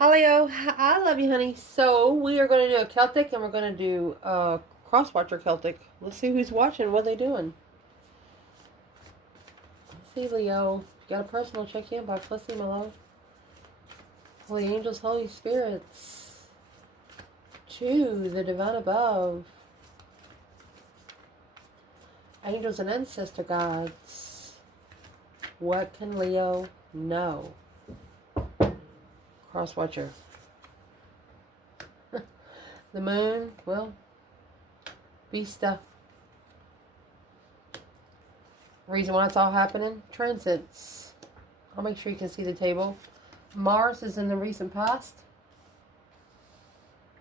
Hi Leo, I love you, honey. So we are going to do a Celtic, and we're going to do a CrossWatcher Celtic. Let's see who's watching. What are they doing? Let's see, Leo. You got a personal check-in by Felicity, my love. Holy angels, Holy spirits, to the divine above, angels and ancestor gods. What can Leo know? CrossWatcher. The moon, well, Vista. Reason why it's all happening? Transits. I'll make sure you can see the table. Mars is in the recent past.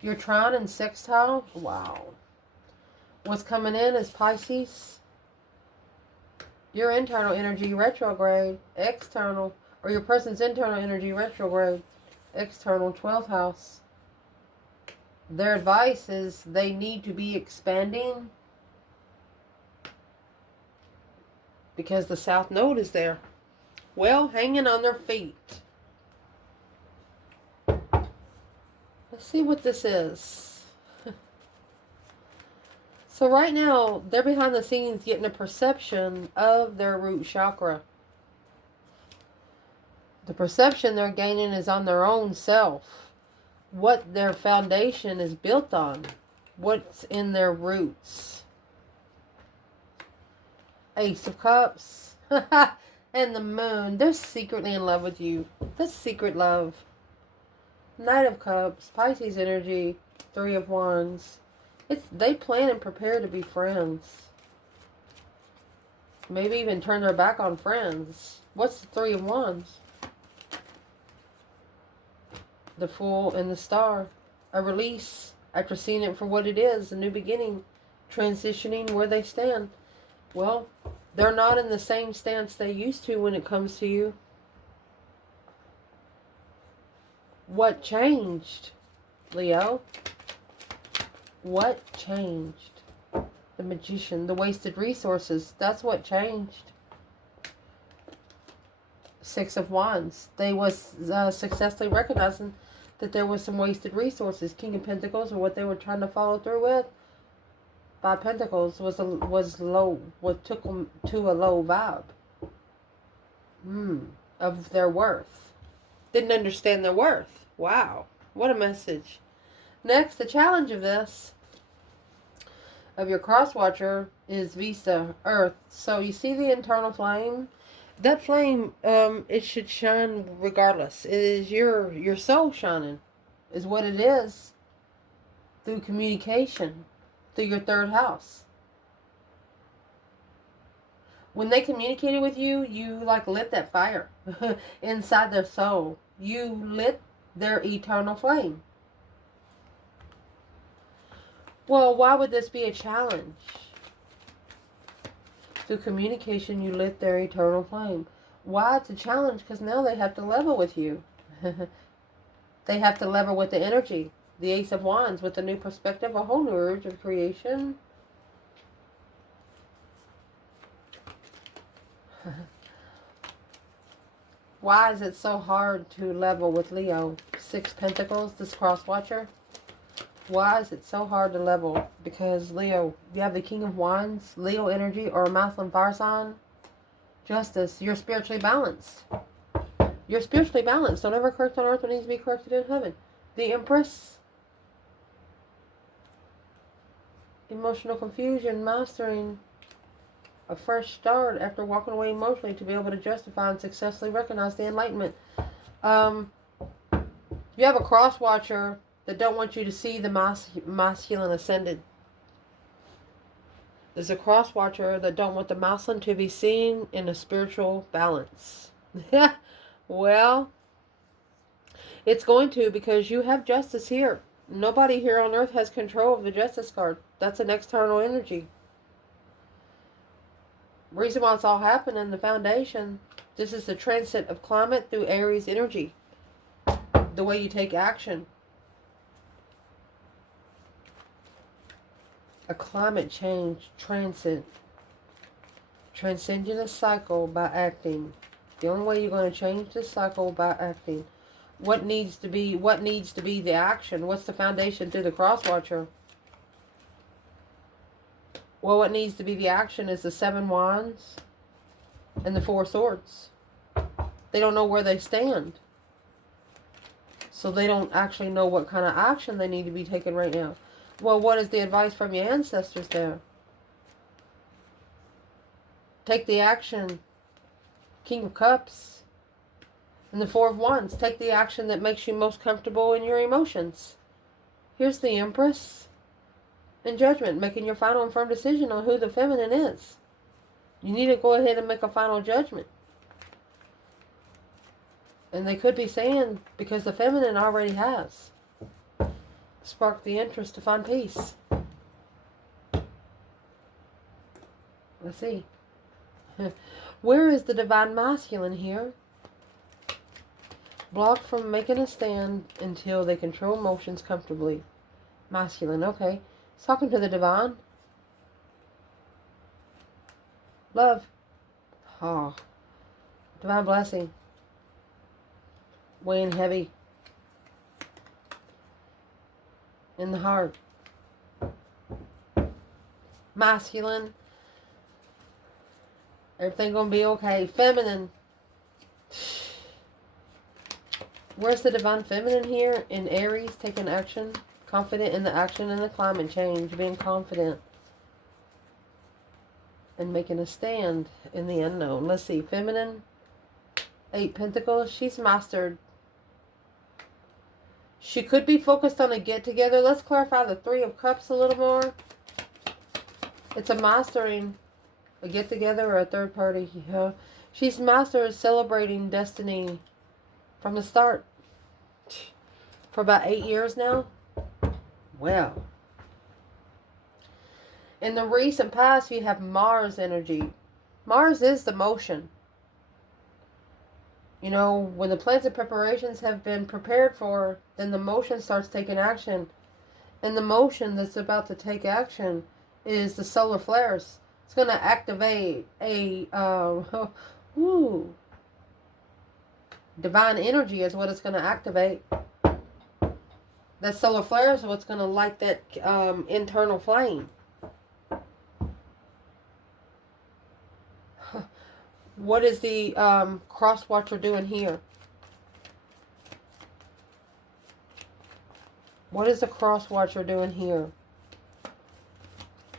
Your trine and sextile. Wow. What's coming in is Pisces. Your internal energy retrograde. External. Or your person's internal energy retrograde. External 12th house. Their advice is they need to be expanding because the South Node is there. Well, hanging on their feet. Let's see what this is. So right now, they're behind the scenes getting a perception of their root chakra. The perception they're gaining is on their own self. What their foundation is built on. What's in their roots. Ace of Cups. And the moon. They're secretly in love with you. That's secret love. Knight of Cups. Pisces energy. Three of Wands. They plan and prepare to be friends. Maybe even turn their back on friends. What's the Three of Wands? The Fool and the Star. A release after seeing it for what it is. A new beginning. Transitioning where they stand. Well, they're not in the same stance they used to when it comes to you. What changed, Leo? What changed? The Magician, the wasted resources. That's what changed. Six of Wands. They was successfully recognizing that there was some wasted resources. King of Pentacles, or what they were trying to follow through with. Five Pentacles was low. What took them to a low vibe. Of their worth. Didn't understand their worth. Wow, what a message. Next, the challenge of this, of your CrossWatcher, is Vista, Earth. So you see the internal flame? That flame, it should shine regardless. It is your soul shining, is what it is. Through communication, through your third house. When they communicated with you, you like lit that fire inside their soul. You lit their eternal flame. Well, why would this be a challenge? Through communication, you lit their eternal flame. Why it's a challenge? Because now they have to level with you. They have to level with the energy. The Ace of Wands with a new perspective, a whole new urge of creation. Why is it so hard to level with Leo? Six Pentacles, this CrossWatcher. Why is it so hard to level? Because Leo, you have the King of Wands, Leo energy, or a masculine fire sign. Justice, you're spiritually balanced. You're spiritually balanced. Don't ever correct on earth what needs to be corrected in heaven. The Empress. Emotional confusion, mastering. A fresh start after walking away emotionally to be able to justify and successfully recognize the enlightenment. You have a CrossWatcher that don't want you to see the masculine ascended. There's a CrossWatcher that don't want the masculine to be seen in a spiritual balance. Well, it's going to, because you have justice here. Nobody here on earth has control of the justice card. That's an external energy. Reason why it's all happening, the foundation, this is the transit of climate through Aries energy. The way you take action. A climate change transit. Transcending a cycle by acting. The only way you're going to change this cycle by acting. What needs to be the action? What's the foundation through the CrossWatcher? Well, what needs to be the action is the 7 Wands and the 4 Swords. They don't know where they stand. So they don't actually know what kind of action they need to be taking right now. Well, what is the advice from your ancestors there? Take the action. King of Cups. And the 4 of Wands. Take the action that makes you most comfortable in your emotions. Here's the Empress. In Judgment, making your final and firm decision on who the feminine is. You need to go ahead and make a final judgment. And they could be saying, because the feminine already has sparked the interest to find peace. Let's see. Where is the divine masculine here? Blocked from making a stand until they control emotions comfortably. Masculine, okay. It's talking to the divine. Love. Oh. Divine blessing. Weighing heavy. In the heart. Masculine. Everything gonna be okay. Feminine. Where's the divine feminine here? In Aries, taking action. Confident in the action and the climate change. Being confident. And making a stand in the unknown. Let's see. Feminine. 8 Pentacles. She's mastered. She could be focused on a get-together. Let's clarify the 3 of Cups a little more. It's a mastering. A get-together or a third party. Yeah. She's mastered celebrating destiny from the start. For about 8 years now. Well. In the recent past, you have Mars energy. Mars is the motion. You know, when the plans and preparations have been prepared for, then the motion starts taking action. And the motion that's about to take action is the solar flares. It's going to activate a divine energy is what it's going to activate. That solar flare is what's going to light that internal flame. What is the CrossWatcher doing here? What is the CrossWatcher doing here?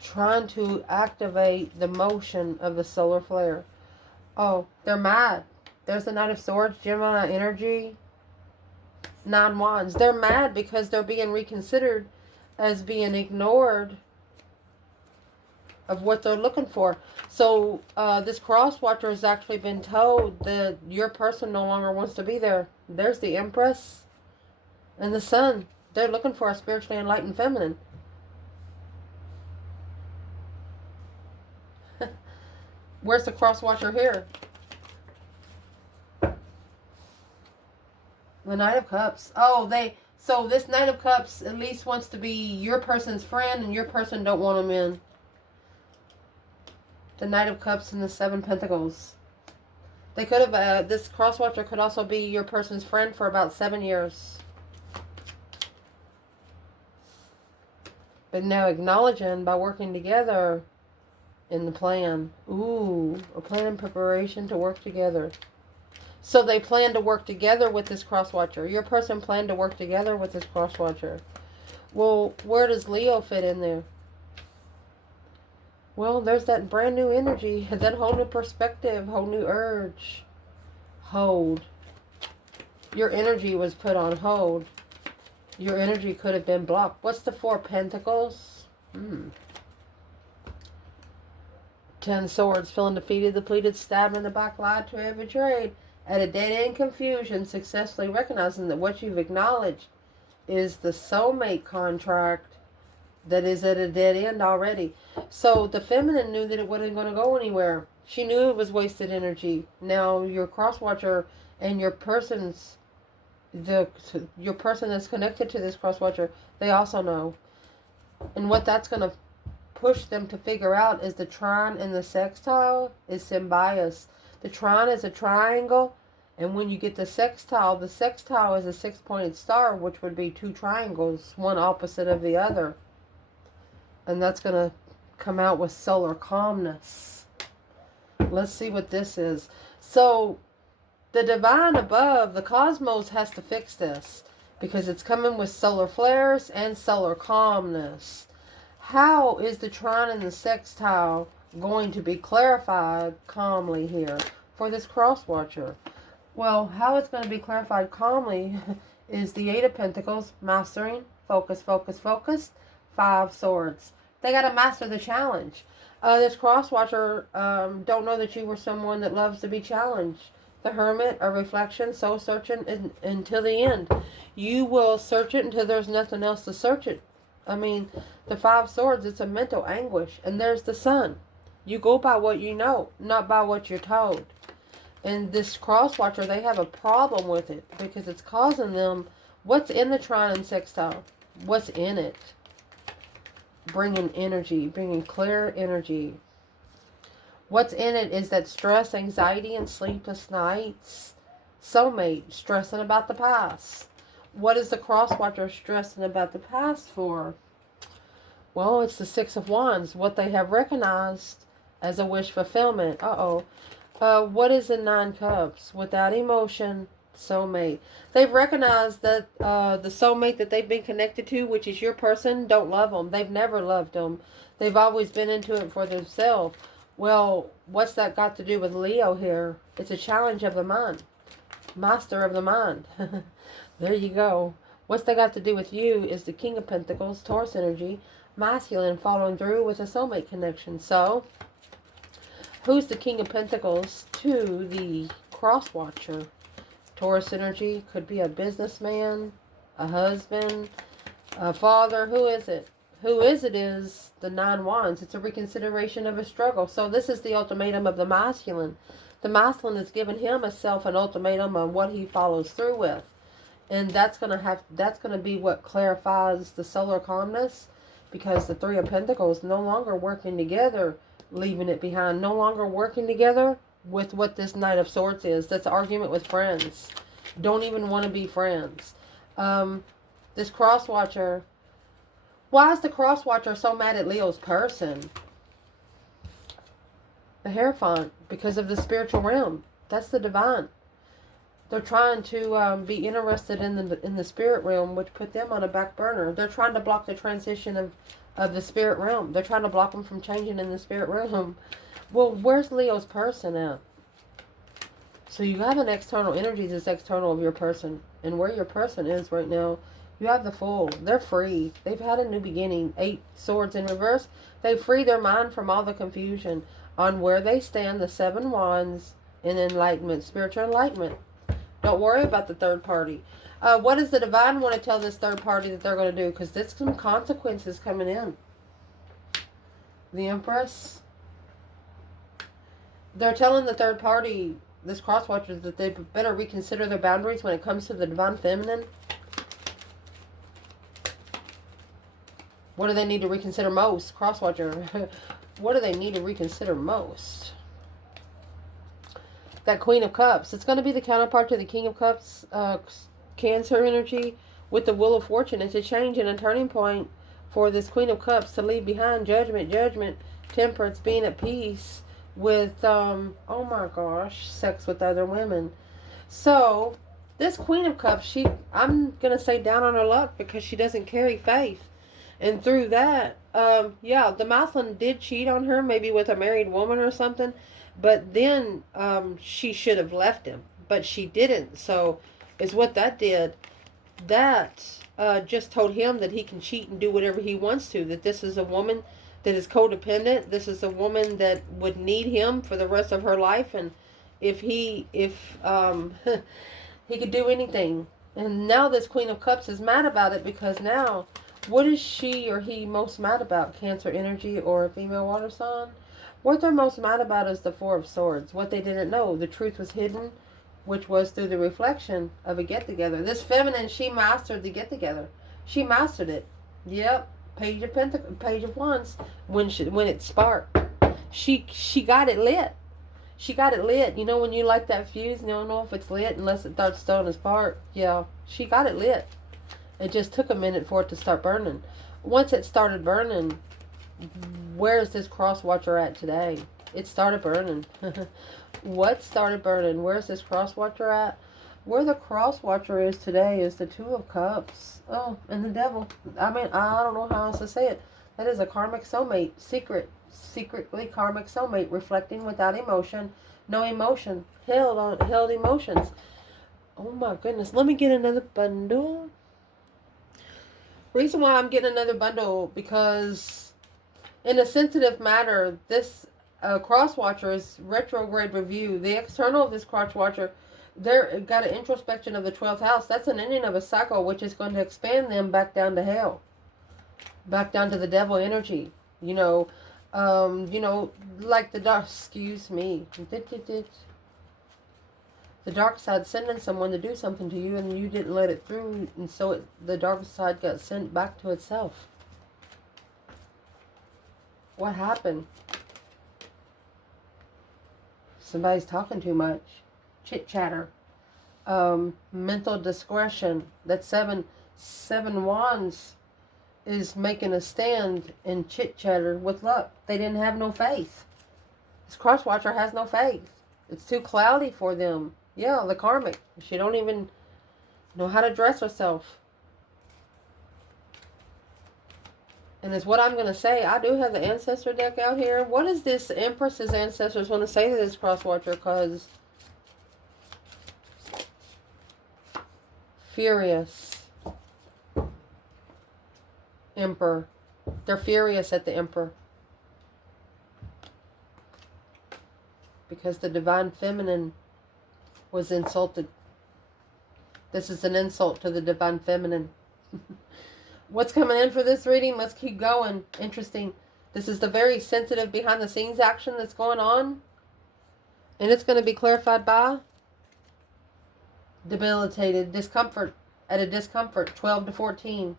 Trying to activate the motion of the solar flare. Oh, they're mad. There's the Knight of Swords, Gemini energy. 9 Wands. They're mad because they're being reconsidered as being ignored of what they're looking for. So this CrossWatcher has actually been told that your person no longer wants to be there. There's the Empress and the Sun. They're looking for a spiritually enlightened feminine. Where's the CrossWatcher here? The Knight of Cups. Oh, so this Knight of Cups at least wants to be your person's friend and your person don't want him in. The Knight of Cups and the 7 Pentacles. They could have, this CrossWatcher could also be your person's friend for about 7 years. But now acknowledging by working together in the plan. Ooh, a plan in preparation to work together. So they plan to work together with this CrossWatcher. Your person planned to work together with this CrossWatcher. Well, where does Leo fit in there? Well, there's that brand new energy, that whole new perspective, whole new urge. Hold. Your energy was put on hold. Your energy could have been blocked. What's the 4 Pentacles? 10 Swords, feeling defeated, depleted, stabbed in the back, lied to, and betrayed. At a dead-end confusion, successfully recognizing that what you've acknowledged is the soulmate contract that is at a dead end already. So the feminine knew that it wasn't going to go anywhere. She knew it was wasted energy. Now your CrossWatcher and your person's, your person that's connected to this CrossWatcher, they also know. And what that's going to push them to figure out is the trine and the sextile is symbiosis. The trine is a triangle, And when you get the sextile is a 6-pointed star, which would be 2 triangles, one opposite of the other. And that's going to come out with solar calmness. Let's see what this is. So the divine above, the cosmos, has to fix this because it's coming with solar flares and solar calmness. How is the trine and the sextile going to be clarified calmly here for this cross-watcher? Well, how it's going to be clarified calmly is the 8 of Pentacles, mastering, focus, focus, focus, 5 swords. They got to master the challenge. This cross-watcher don't know that you were someone that loves to be challenged. The Hermit, a reflection, soul searching until the end. You will search it until there's nothing else to search it. I mean, the 5 swords, it's a mental anguish. And there's the Sun. You go by what you know, not by what you're told. And this cross-watcher, they have a problem with it because it's causing them, what's in the trine and sextile? What's in it? Bringing energy, bringing clear energy. What's in it is that stress, anxiety, and sleepless nights. Soulmate, stressing about the past. What is the cross-watcher stressing about the past for? Well, it's the 6 of Wands, what they have recognized as a wish fulfillment. What is the 9 Cups? Without emotion, soulmate. They've recognized that the soulmate that they've been connected to, which is your person, don't love them. They've never loved them. They've always been into it for themselves. Well, what's that got to do with Leo here? It's a challenge of the mind. Master of the mind. There you go. What's that got to do with you is the King of Pentacles, Taurus energy, masculine, following through with a soulmate connection. So, who's the King of Pentacles to the cross-watcher? Taurus energy, could be a businessman, a husband, a father. Who is it? Who is it is the 9 Wands. It's a reconsideration of a struggle. So this is the ultimatum of the masculine. The masculine has given himself an ultimatum on what he follows through with. And that's gonna be what clarifies the solar calmness, because the 3 of Pentacles no longer working together, leaving it behind, no longer working together with what this Knight of Swords is. That's an argument with friends. Don't even want to be friends. This cross-watcher, why is the cross-watcher so mad at Leo's person? The Hierophant, because of the spiritual realm. That's the divine. They're trying to be interested in the spirit realm, which put them on a back burner. They're trying to block the transition of the spirit realm. They're trying to block them from changing in the spirit realm. Well, where's Leo's person at? So you have an external energy that's external of your person. And where your person is right now, you have the Fool. They're free. They've had a new beginning. 8 swords in reverse. They free their mind from all the confusion on where they stand. The 7 wands in enlightenment, spiritual enlightenment. Don't worry about the third party. What does the divine want to tell this third party that they're going to do? Because there's some consequences coming in. The Empress. They're telling the third party, this cross-watcher, that they better reconsider their boundaries when it comes to the divine feminine. What do they need to reconsider most? Cross-watcher. What do they need to reconsider most? That Queen of Cups. It's going to be the counterpart to the King of Cups, Cancer energy with the Wheel of Fortune. It's a change and a turning point for this Queen of Cups to leave behind judgment, temperance, being at peace with, oh my gosh, sex with other women. So, this Queen of Cups, I'm going to say down on her luck because she doesn't carry faith. And through that, yeah, the masculine did cheat on her, maybe with a married woman or something. But then she should have left him. But she didn't. So is what that did. That just told him that he can cheat and do whatever he wants to. That this is a woman that is codependent. This is a woman that would need him for the rest of her life. And if he could do anything. And now this Queen of Cups is mad about it, because now, what is she or he most mad about? Cancer energy or a female water sign? What they're most mad about is the Four of Swords. What they didn't know. The truth was hidden, which was through the reflection of a get-together. This feminine, she mastered the get-together. She mastered it. Yep. Page of Pentacles, Page of Wands. When it sparked. She got it lit. She got it lit. You know when you light that fuse, you don't know if it's lit unless it starts falling apart. Yeah, she got it lit. It just took a minute for it to start burning. Once it started burning, where is this CrossWatcher at today? It started burning. What started burning? Where's this CrossWatcher at? Where the CrossWatcher is today is the Two of Cups. Oh, and the Devil. I mean, I don't know how else to say it. That is a karmic soulmate. Secretly karmic soulmate. Reflecting without emotion. No emotion. Held emotions. Oh my goodness. Let me get another bundle. Reason why I'm getting another bundle, because in a sensitive matter, this CrossWatcher is retrograde review. The external of this CrossWatcher, they're got an introspection of the 12th house. That's an ending of a cycle, which is going to expand them back down to hell, back down to the devil energy. Like the dark. Excuse me. The dark side sending someone to do something to you, and you didn't let it through, and so the dark side got sent back to itself. What happened? Somebody's talking too much. Chit chatter. Mental discretion. That seven wands is making a stand in chit chatter with luck. They didn't have no faith. This CrossWatcher has no faith. It's too cloudy for them. Yeah, the karmic. She don't even know how to dress herself. And it's what I'm going to say. I do have the Ancestor deck out here. What is this Empress's Ancestors want to say to this CrossWatcher? Because furious. Emperor. They're furious at the Emperor. Because the Divine Feminine was insulted. This is an insult to the Divine Feminine. What's coming in for this reading? Let's keep going. Interesting. This is the very sensitive behind the scenes action that's going on. And it's going to be clarified by debilitated, discomfort, at a discomfort, 12 to 14.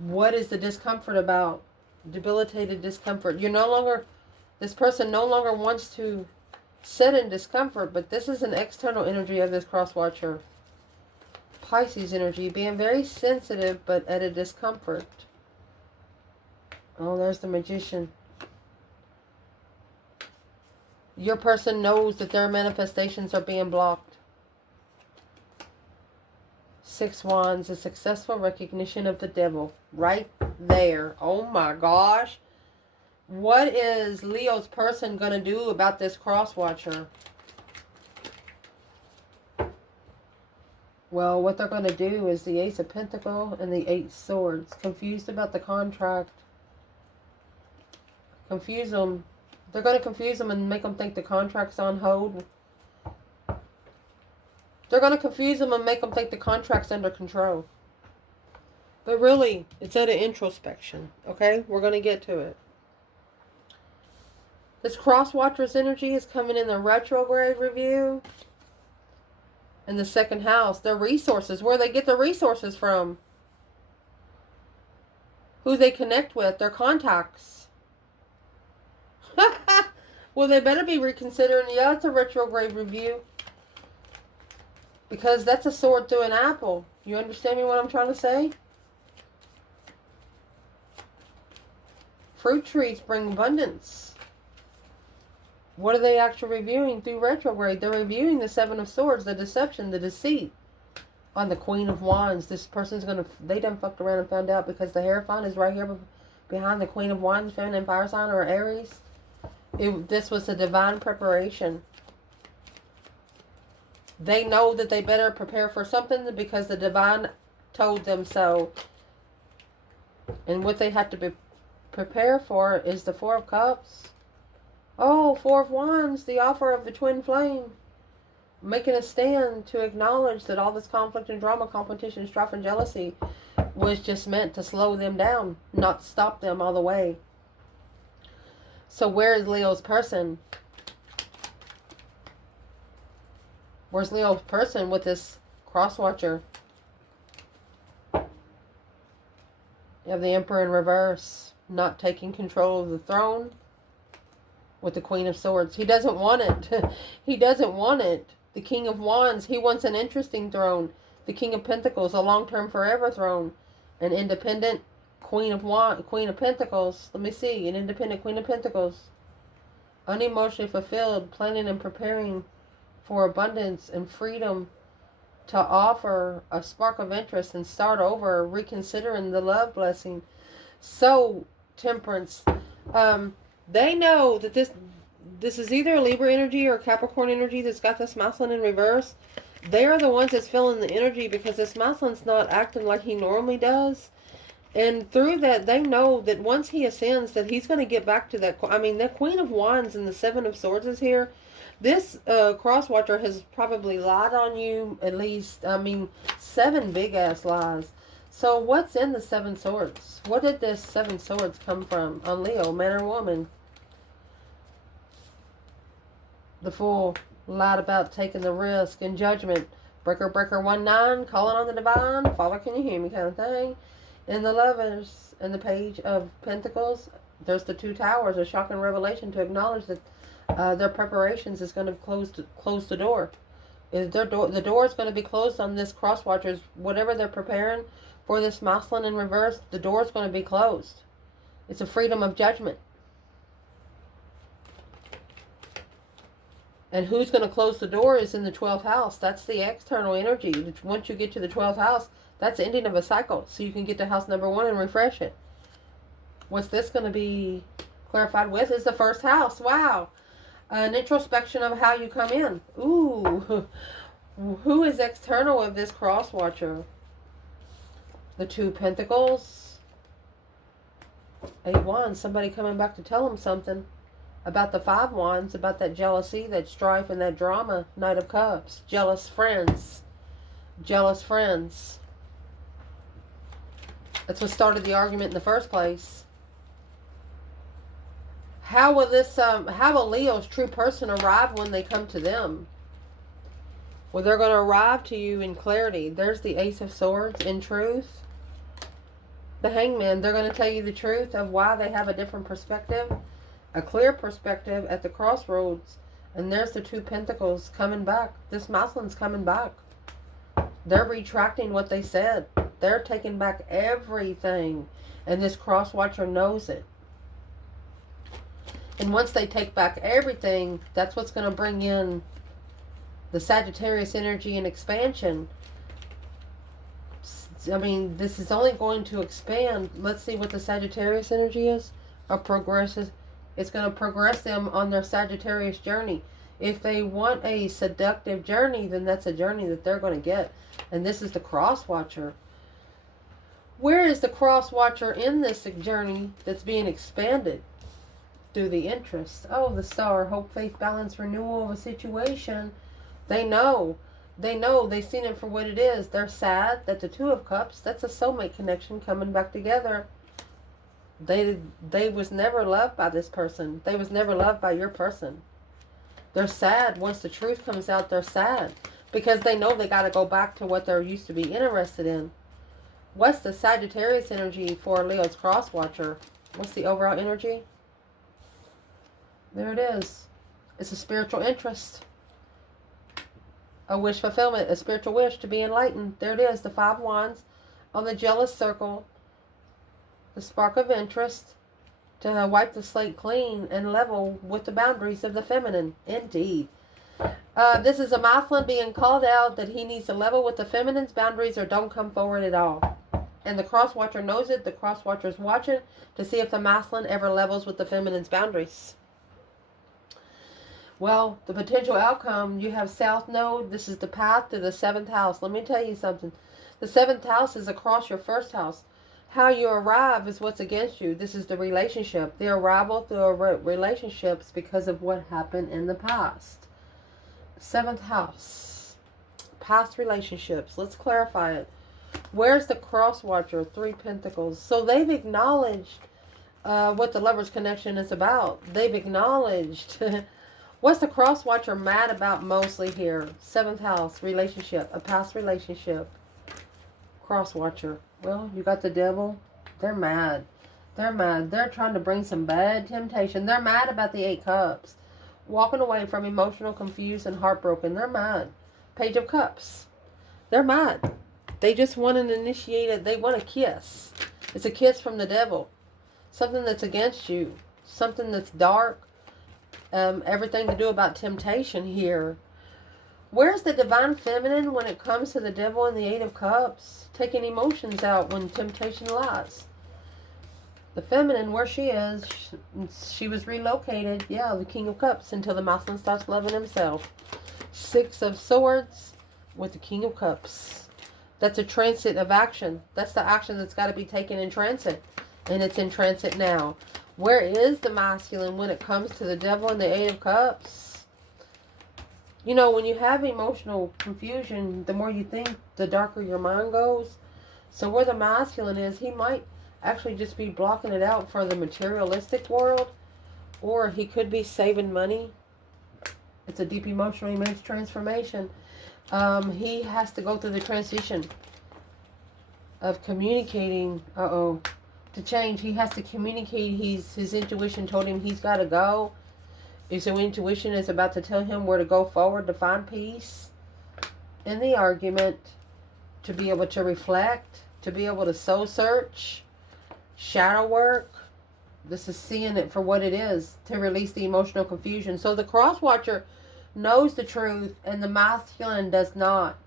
What is the discomfort about? Debilitated discomfort. This person no longer wants to sit in discomfort, but this is an external energy of this CrossWatcher. Pisces energy, being very sensitive, but at a discomfort. Oh, there's the Magician. Your person knows that their manifestations are being blocked. 6 Wands, a successful recognition of the devil. Right there. Oh my gosh. What is Leo's person going to do about this CrossWatcher? Well, what they're going to do is the Ace of Pentacles and the 8 Swords. Confused about the contract. Confuse them. They're going to confuse them and make them think the contract's on hold. They're going to confuse them and make them think the contract's under control. But really, it's at an introspection. Okay? We're going to get to it. This CrossWatcher's energy is coming in the retrograde review. In the 2nd house. Their resources. Where they get their resources from. Who they connect with. Their contacts. Well, they better be reconsidering. Yeah, it's a retrograde review. Because that's a sword through an apple. You understand me what I'm trying to say? Fruit trees bring abundance. What are they actually reviewing through retrograde? They're reviewing the 7 of Swords, the deception, the deceit. On the Queen of Wands. This person's going to... They done fucked around and found out because the Hierophant is right here behind the Queen of Wands, feminine fire sign, or Aries. This was a divine preparation. They know that they better prepare for something because the divine told them so. And what they have to prepare for is the 4 of Cups. Oh, 4 of Wands, the offer of the twin flame. Making a stand to acknowledge that all this conflict and drama, competition, strife, and jealousy was just meant to slow them down, not stop them all the way. So where is Leo's person? Where's Leo's person with this CrossWatcher? You have the Emperor in reverse, not taking control of the throne. with the Queen of Swords. He doesn't want it. He doesn't want it. The King of Wands, he wants an interesting throne. The King of Pentacles, a long-term forever throne. An independent Queen of Pentacles. Let me see. An independent Queen of Pentacles. Unemotionally fulfilled, planning and preparing for abundance and freedom, to offer a spark of interest and start over, reconsidering the love blessing. So, Temperance, they know that this is either a Libra energy or a Capricorn energy that's got this masculine in reverse. They are the ones that's feeling the energy because this masculine's not acting like he normally does. And through that, they know that once he ascends, that he's going to get back to that. I mean, the Queen of Wands and the Seven of Swords is here. This cross-watcher has probably lied on you at least, 7 big-ass lies. So what's in the Seven Swords? What did this Seven Swords come from on Leo, man or woman? The Fool lied about taking the risk and judgment. Breaker, breaker, 1-9, calling on the divine. Father, can you hear me kind of thing. In the Lovers and the Page of Pentacles, there's the 2 towers, a shocking revelation to acknowledge that their preparations is going to close the door. The door is going to be closed on this cross-watchers. Whatever they're preparing for this masculine in reverse, the door is going to be closed. It's a freedom of judgment. And who's going to close the door is in the 12th house. That's the external energy. Once you get to the 12th house, that's the ending of a cycle. So you can get to house number 1 and refresh it. What's this going to be clarified with is the 1st house. Wow. An introspection of how you come in. Ooh. Who is external of this cross-watcher? The 2 Pentacles. 8 Wands. Somebody coming back to tell them something. About the 5 Wands. About that jealousy, that strife, and that drama. Knight of Cups. Jealous friends. Jealous friends. That's what started the argument in the first place. How will Leo's true person arrive when they come to them? Well, they're going to arrive to you in clarity. There's the Ace of Swords in truth. The Hangman, they're going to tell you the truth of why they have a different perspective. A clear perspective at the crossroads. And there's the 2 Pentacles coming back. This masculine's coming back. They're retracting what they said. They're taking back everything. And this cross-watcher knows it. And once they take back everything, that's what's going to bring in the Sagittarius energy and expansion. I mean, this is only going to expand. Let's see what the Sagittarius energy is. Or progresses. It's going to progress them on their Sagittarius journey. If they want a seductive journey, then that's a journey that they're going to get. And this is the cross-watcher. Where is the cross-watcher in this journey that's being expanded? Through the interest. Oh, the Star. Hope, faith, balance, renewal of a situation. They know. They know. They've seen it for what it is. They're sad that the 2 of Cups, that's a soulmate connection coming back together. They was never loved by this person. They was never loved by your person. They're sad. Once the truth comes out, they're sad. Because they know they got to go back to what they're used to be interested in. What's the Sagittarius energy for Leo's cross-watcher? What's the overall energy? There it is. It's a spiritual interest. A wish fulfillment. A spiritual wish to be enlightened. There it is. The 5 Wands on the jealous circle. The spark of interest. To wipe the slate clean and level with the boundaries of the feminine. Indeed. This is a masculine being called out that he needs to level with the feminine's boundaries or don't come forward at all. And the cross-watcher knows it. The cross-watcher's watching to see if the masculine ever levels with the feminine's boundaries. Well, the potential outcome, you have South Node. This is the path to the 7th house. Let me tell you something. The 7th house is across your 1st house. How you arrive is what's against you. This is the relationship. The arrival through relationships because of what happened in the past. 7th house. Past relationships. Let's clarify it. Where's the cross-watcher? 3 Pentacles. So they've acknowledged what the Lover's connection is about. They've acknowledged... What's the cross-watcher mad about mostly here? 7th house, relationship, a past relationship. Cross-watcher. Well, you got the Devil. They're mad. They're mad. They're trying to bring some bad temptation. They're mad about the 8 Cups. Walking away from emotional, confused, and heartbroken. They're mad. Page of Cups. They're mad. They just want an initiated. They want a kiss. It's a kiss from the devil. Something that's against you. Something that's dark. Everything to do about temptation here. Where's the divine feminine when it comes to the devil and the 8 of Cups? Taking emotions out when temptation lies. The feminine, where she is, she was relocated. Yeah, the King of Cups, until the masculine starts loving himself. 6 of Swords with the King of Cups. That's a transit of action. That's the action that's got to be taken in transit. And it's in transit now. Where is the masculine when it comes to the devil and the 8 of Cups? You know, when you have emotional confusion, the more you think, the darker your mind goes. So where the masculine is, he might actually just be blocking it out for the materialistic world, or he could be saving money. It's a deep emotional image transformation. He has to go through the transition of communicating to change. He has to communicate. His intuition told him he's got to go. His intuition is about to tell him where to go forward to find peace in the argument, to be able to reflect, to be able to soul search, shadow work. This is seeing it for what it is, to release the emotional confusion. So the CrossWatcher knows the truth and the masculine does not.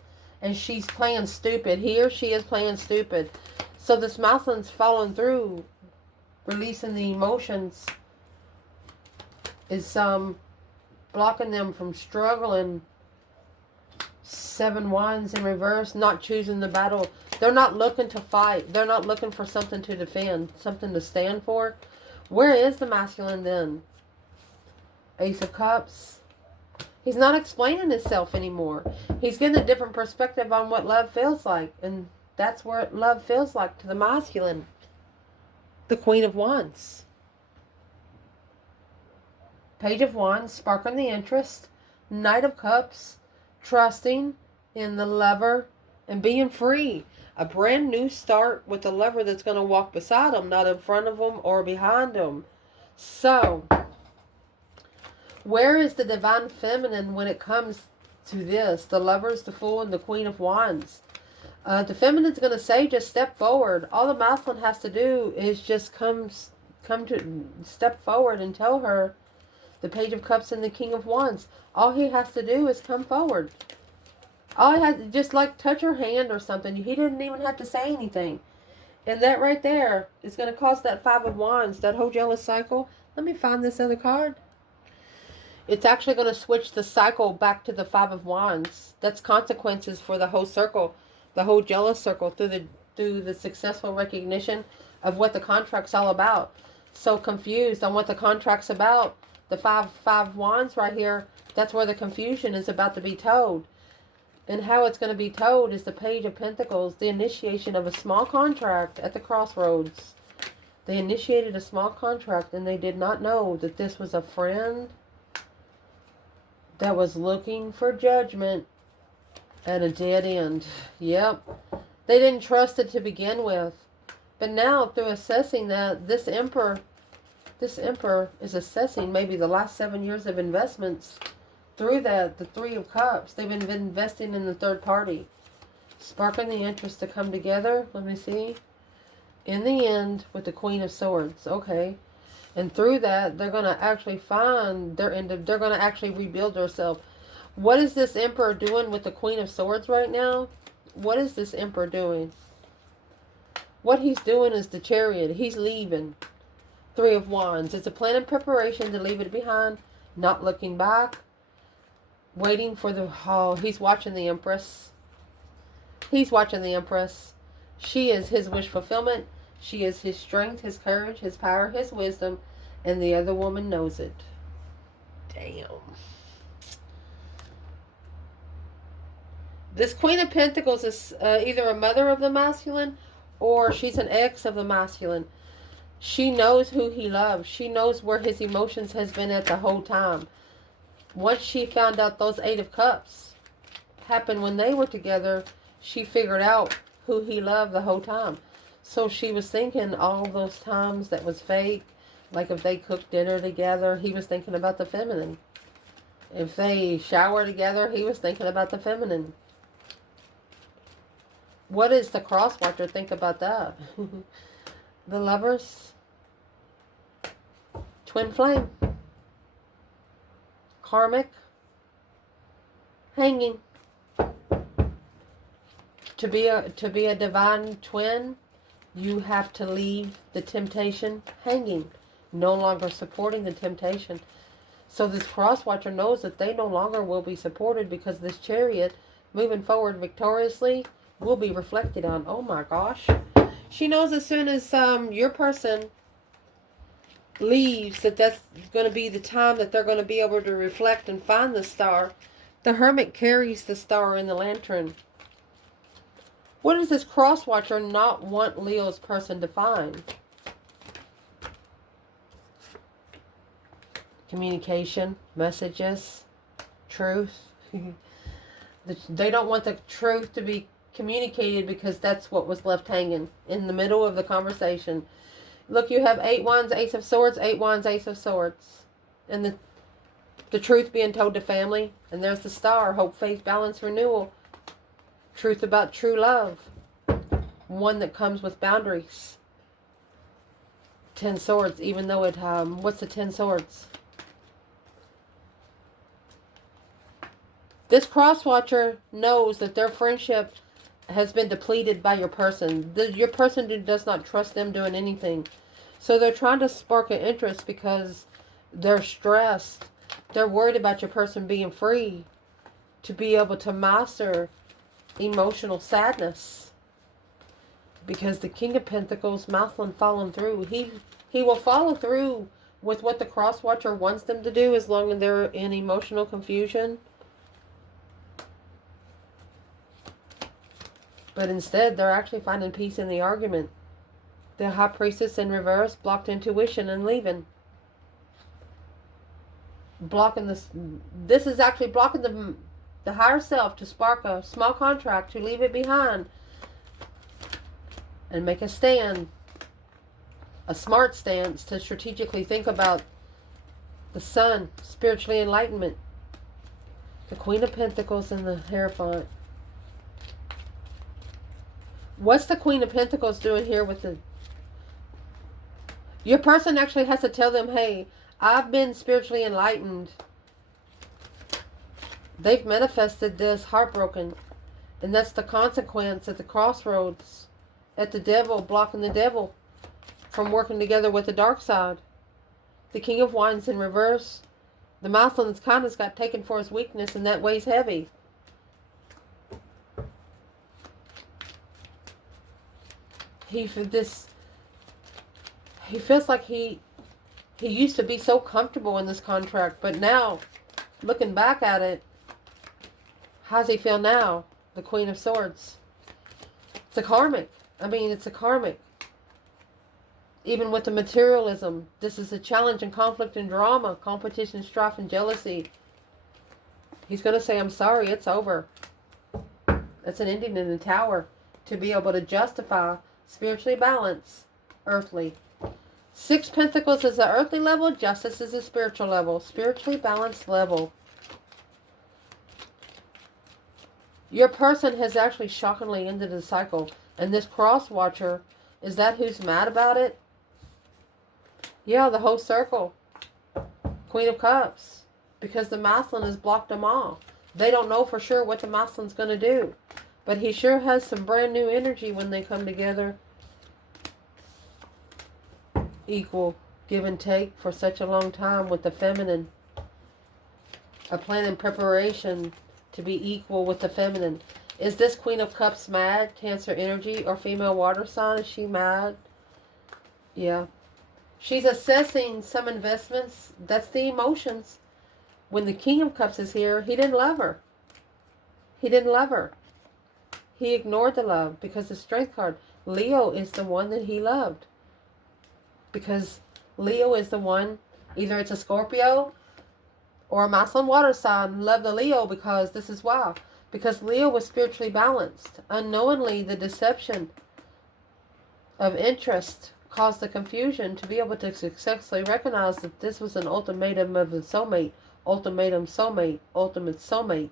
And she's playing stupid. He or she is playing stupid. So this masculine's following through, releasing the emotions, is blocking them from struggling. 7 Wands in reverse, not choosing the battle. They're not looking to fight. They're not looking for something to defend, something to stand for. Where is the masculine then? Ace of Cups. He's not explaining himself anymore. He's getting a different perspective on what love feels like. And that's what love feels like to the masculine. The Queen of Wands. Page of Wands, sparking the interest. Knight of Cups, trusting in the lover and being free. A brand new start with the lover that's going to walk beside him, not in front of him or behind him. So, where is the divine feminine when it comes to this? The Lovers, the Fool, and the Queen of Wands. The feminine's going to say, just step forward. All the masculine has to do is just come to step forward and tell her. The Page of Cups and the King of Wands. All he has to do is come forward. All he has to just like touch her hand or something. He didn't even have to say anything. And that right there is going to cause that 5 of Wands, that whole jealous cycle. Let me find this other card. It's actually going to switch the cycle back to the 5 of Wands. That's consequences for the whole circle, the whole jealous circle, through the successful recognition of what the contract's all about. So confused on what the contract's about. The 5 Wands right here, that's where the confusion is about to be told. And how it's going to be told is the Page of Pentacles, the initiation of a small contract at the crossroads. They initiated a small contract and they did not know that this was a friend that was looking for judgment at a dead end. Yep. They didn't trust it to begin with. But now, through assessing that, this Emperor is assessing maybe the last 7 years of investments. Through that, the 3 of Cups, they've been investing in the third party. Sparking the interest to come together. Let me see. In the end, with the Queen of Swords. Okay. And through that, they're going to actually find their end of, they're going to actually rebuild themselves. What is this Emperor doing with the Queen of Swords right now? What is this Emperor doing? What he's doing is the Chariot. He's leaving. 3 of Wands. It's a plan and preparation to leave it behind. Not looking back. Waiting for the... Oh, he's watching the Empress. He's watching the Empress. She is his wish fulfillment. She is his strength, his courage, his power, his wisdom. And the other woman knows it. Damn. This Queen of Pentacles is either a mother of the masculine or she's an ex of the masculine. She knows who he loves. She knows where his emotions has been at the whole time. Once she found out those 8 of Cups happened when they were together, she figured out who he loved the whole time. So she was thinking all those times that was fake. Like if they cooked dinner together, he was thinking about the feminine. If they shower together, he was thinking about the feminine. What does the CrossWatcher think about that? The Lovers, Twin Flame, Karmic, Hanging. To be a divine twin, you have to leave the temptation hanging, no longer supporting the temptation. So this CrossWatcher knows that they no longer will be supported because this Chariot, moving forward victoriously, will be reflected on. Oh my gosh. She knows as soon as your person leaves that's going to be the time that they're going to be able to reflect and find the star. The Hermit carries the star in the lantern. What does this CrossWatcher not want Leo's person to find? Communication, messages, truth. They don't want the truth to be communicated because that's what was left hanging in the middle of the conversation. Look, you have 8 Wands, Ace of Swords, 8 Wands, Ace of Swords. And the truth being told to family. And there's the star, hope, faith, balance, renewal. Truth about true love. One that comes with boundaries. 10 Swords, even though it, what's the 10 Swords? This CrossWatcher knows that their friendship has been depleted by your person. Your person does not trust them doing anything. So they're trying to spark an interest because they're stressed. They're worried about your person being free to be able to master emotional sadness. Because the King of Pentacles, Maslin, following through. He will follow through with what the CrossWatcher wants them to do as long as they're in emotional confusion. But instead, they're actually finding peace in the argument. The High Priestess in reverse, blocked intuition and leaving. Blocking this. This is actually blocking the higher self to spark a small contract, to leave it behind. And make a stand. A smart stance to strategically think about the Sun, spiritually enlightenment. The Queen of Pentacles and the Hierophant. What's the Queen of Pentacles doing here with the... Your person actually has to tell them, hey, I've been spiritually enlightened. They've manifested this heartbroken. And that's the consequence at the crossroads. At the devil, blocking the devil from working together with the dark side. The King of Wands in reverse. The Maslin's kindness got taken for his weakness, and that weighs heavy. He feels like he used to be so comfortable in this contract, but now, looking back at it, how's he feel now? The Queen of Swords. It's a karmic. It's a karmic. Even with the materialism, this is a challenge and conflict and drama, competition, strife, and jealousy. He's going to say, I'm sorry, it's over. It's an ending in the tower to be able to justify spiritually balanced, earthly. 6 Pentacles is the earthly level. Justice is a spiritual level. Spiritually balanced level. Your person has actually shockingly ended the cycle. And this CrossWatcher, is that who's mad about it? Yeah, the whole circle. Queen of Cups. Because the Maslin has blocked them all. They don't know for sure what the Maslin's going to do. But he sure has some brand new energy when they come together. Equal give and take for such a long time with the feminine. A plan and preparation to be equal with the feminine. Is this Queen of Cups mad? Cancer energy or female water sign? Is she mad? Yeah. She's assessing some investments. That's the emotions. When the King of Cups is here, he didn't love her. He didn't love her. He ignored the love because the Strength card. Leo is the one that he loved. Because Leo is the one, either it's a Scorpio or a Maslin water sign, love the Leo because this is why. Because Leo was spiritually balanced. Unknowingly, the deception of interest caused the confusion to be able to successfully recognize that this was an ultimatum of the soulmate. Ultimatum soulmate. Ultimate soulmate.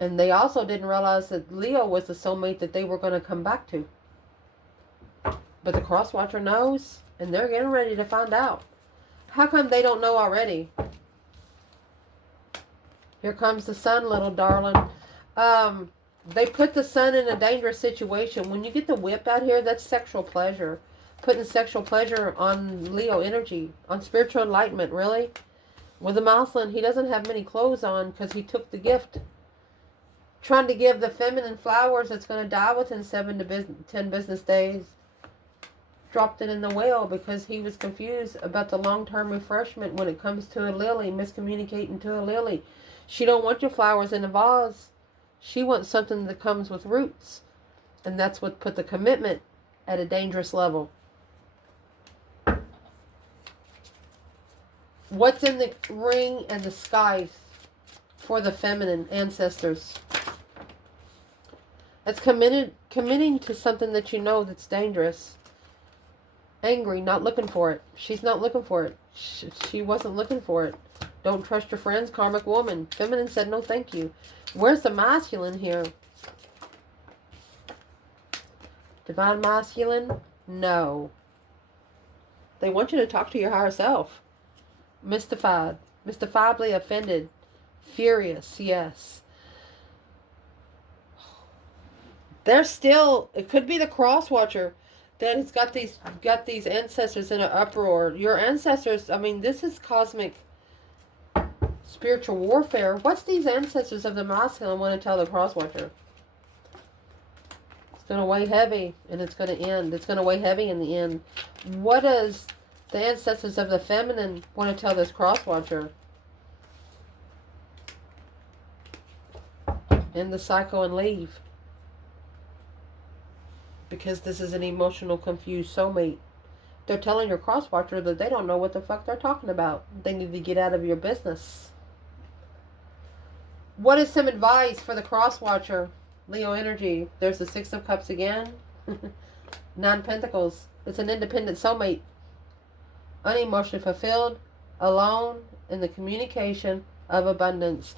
And they also didn't realize that Leo was the soulmate that they were going to come back to. But the CrossWatcher knows, and they're getting ready to find out. How come they don't know already? Here comes the sun, little darling. They put the sun in a dangerous situation. When you get the whip out here, that's sexual pleasure. Putting sexual pleasure on Leo energy, on spiritual enlightenment, really. With the Mousland, he doesn't have many clothes on because he took the gift. Trying to give the feminine flowers that's going to die within 7 to 10 business days. Dropped it in the well because he was confused about the long-term refreshment when it comes to a lily, miscommunicating to a lily. She don't want your flowers in a vase. She wants something that comes with roots. And that's what put the commitment at a dangerous level. What's in the ring and the skies for the feminine ancestors? It's committing to something that you know that's dangerous. Angry, not looking for it. She's not looking for it. She wasn't looking for it. Don't trust your friends, karmic woman. Feminine said no thank you. Where's the masculine here? Divine masculine? No. They want you to talk to your higher self. Mystified. Mystifiably offended. Furious, yes. They're still, it could be the CrossWatcher that has got these ancestors in an uproar. Your ancestors, I mean, this is cosmic spiritual warfare. What's these ancestors of the masculine want to tell the CrossWatcher? It's going to weigh heavy, and it's going to end. It's going to weigh heavy in the end. What does the ancestors of the feminine want to tell this CrossWatcher? End the cycle and leave. Because this is an emotional, confused soulmate. They're telling your CrossWatcher that they don't know what the fuck they're talking about. They need to get out of your business. What is some advice for the CrossWatcher? Leo energy. There's the 6 of Cups again. 9 Pentacles. It's an independent soulmate. Unemotionally fulfilled. Alone. In the communication of abundance.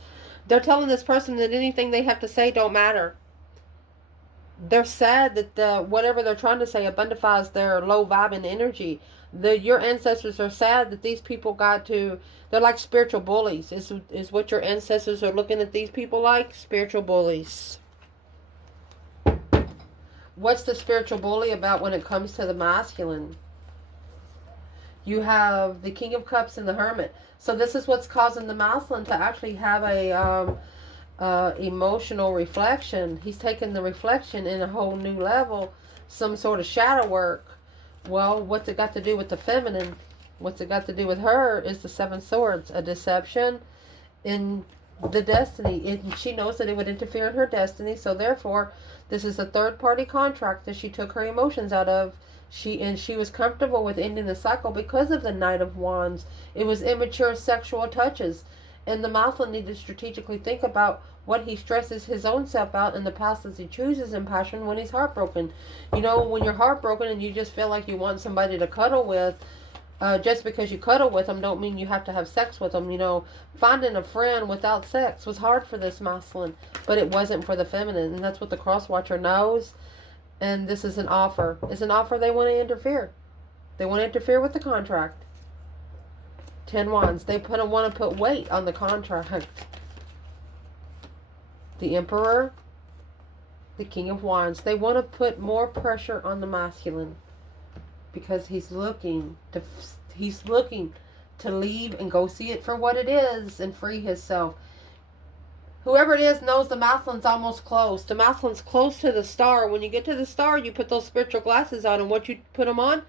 They're telling this person that anything they have to say don't matter. They're sad that whatever they're trying to say abundifies their low vibing energy. Your ancestors are sad that these people they're like spiritual bullies. Is what your ancestors are looking at these people like? Spiritual bullies. What's the spiritual bully about when it comes to the masculine? You have the King of Cups and the Hermit. So this is what's causing the masculine to actually have a emotional reflection. He's taken the reflection in a whole new level, some sort of shadow work. Well, what's it got to do with the feminine? What's it got to do with her is the 7 Swords, a deception in the destiny. And she knows that it would interfere in her destiny, so therefore this is a third-party contract that she took her emotions out of. She was comfortable with ending the cycle because of the Knight of Wands. It was immature sexual touches. And the masculine needs to strategically think about what he stresses his own self out in the past as he chooses in passion when he's heartbroken. You know, when you're heartbroken and you just feel like you want somebody to cuddle with, just because you cuddle with them don't mean you have to have sex with them. You know, finding a friend without sex was hard for this masculine, but it wasn't for the feminine. And that's what the CrossWatcher knows. And this is an offer. It's an offer they want to interfere. They want to interfere with the contract. 10 Wands. They want to put weight on the contract. The Emperor. The King of Wands. They want to put more pressure on the masculine. Because he's looking to leave and go see it for what it is and free himself. Whoever it is knows the masculine's almost close. The masculine's close to the star. When you get to the star, you put those spiritual glasses on, and once you put them on,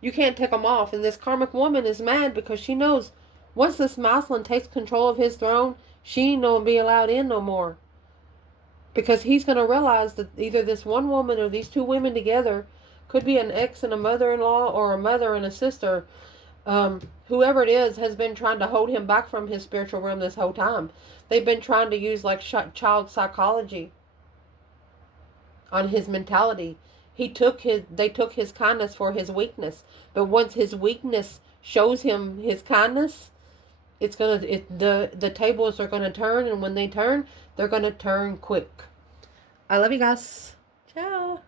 you can't take them off. And this karmic woman is mad because she knows once this masculine takes control of his throne, she ain't gonna be allowed in no more. Because he's going to realize that either this one woman or these 2 women together could be an ex and a mother-in-law or a mother and a sister. Whoever it is has been trying to hold him back from his spiritual realm this whole time. They've been trying to use like child psychology. on his mentality. They took his kindness for his weakness. But once his weakness shows him his kindness, the tables are gonna turn, and when they turn, they're gonna turn quick. I love you guys. Ciao.